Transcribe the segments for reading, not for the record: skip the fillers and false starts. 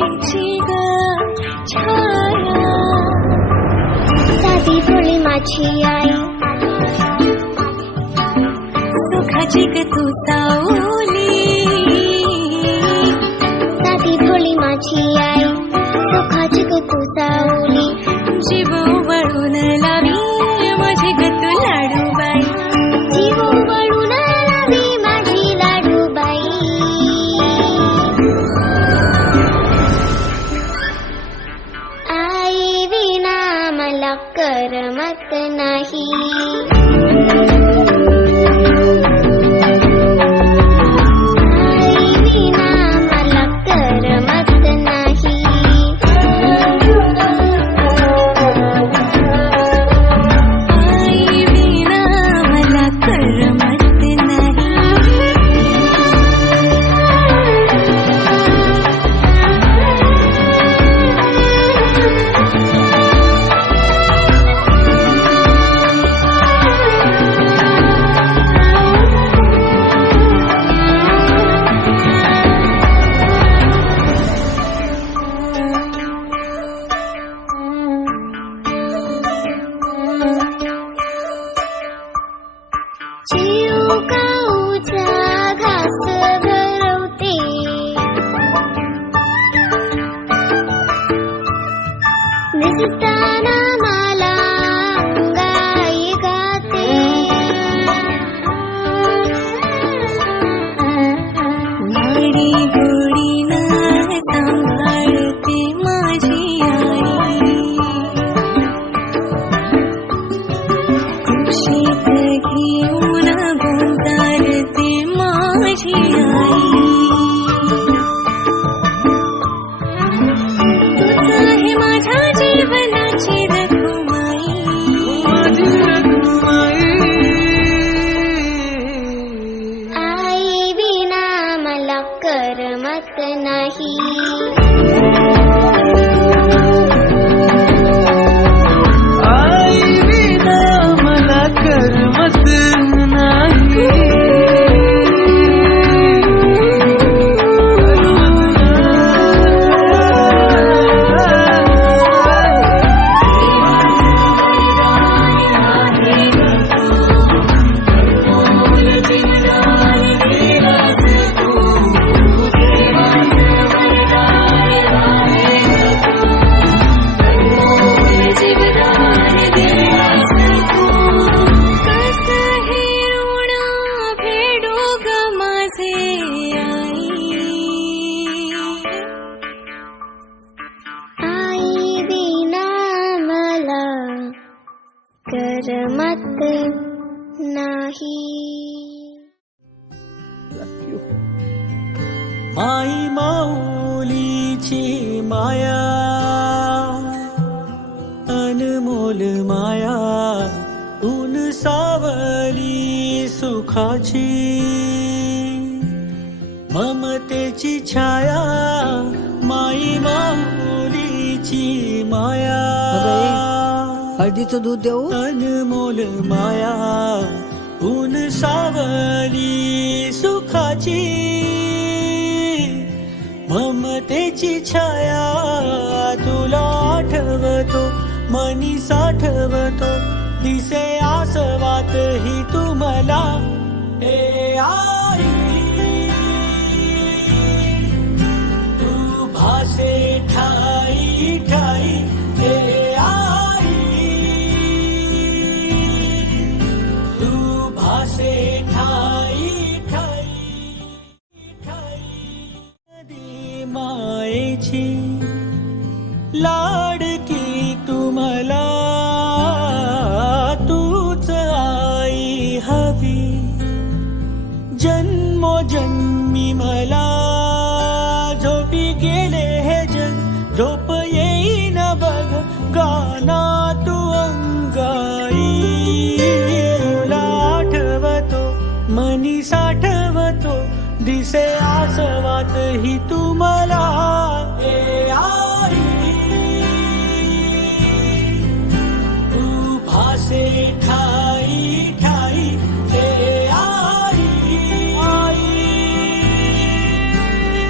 मायेची ग छाया, साधी भोळी माझी आई, सुखाची ग तू सावली, साधी भोळी माझी आई, सुखाची ग तू सावली, जीव वळून लावी माझी ग तू लाडूबाई, जीव वळून लावी माझी लाडूबाई. आई विना मला करमत नाही, आई विना मला करमत नाही, आई विना मला करमत नाही. चिवकाऊचा घास भरवते, दिसताना मला अंगाई गाते, लाडी गोडीनं सांभाळते माझी आई, कुशीत घेऊन गोंजारते माझी आई, तूच आहे माझ्या जीवनाची रखुमाई, आई विना मला करमत नाही, आई विना मला करमत नाही. कसं हे ऋण फेडू ग माझे आई, आई विना मला करमत नाही. आई माऊलीची माया, अनमोल माया, ऊन सावली सुखाची, ममतेची छाया, माई माऊलीची माया, हळदीचं दूध देऊ? अनमोल माया, ऊन सावली सुखाची, ममतेची छाया, तुला आठवतो मनी साठवतो, दिसे आसवात ही तुम्हाला, ए आई तू भासे ठाई ठाई, ए आई तू भासे ठाई ठाई ठाई. नदी मायेची लाडकी तुम्हाला, तूच आई हवी, जन्मोजन्मी मला, झोपी गेले हे जग, झोप येईन बघ, गाना तू अंगाई, तुला आठवतो मनी साठवतो, दिसे आसवात ही तुम्हाला, ए आई तू भासे ठाई ठाई, ए आई आई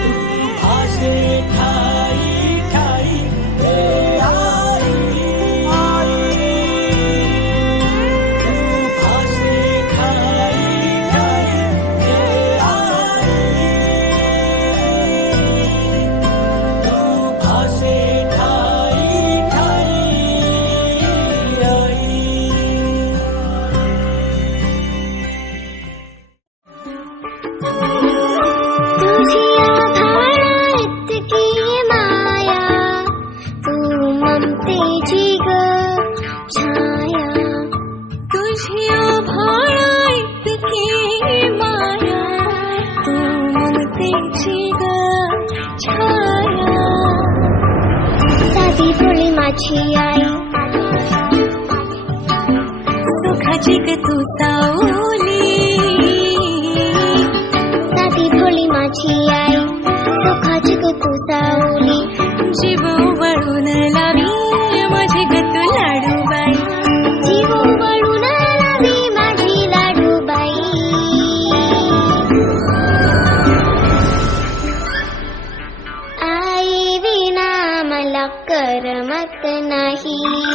तू भासे ठाई छाया. साधी भोळी माझी आई, सुखाची ग तू सावली. साधी भोळी माझी आई, सुखाची ग तू सावली. जीव वळून लावी माझी ग तू लाडूबाई. जीव वळून लावी माझी लाडूबाई. आई विना मला करमत नाही.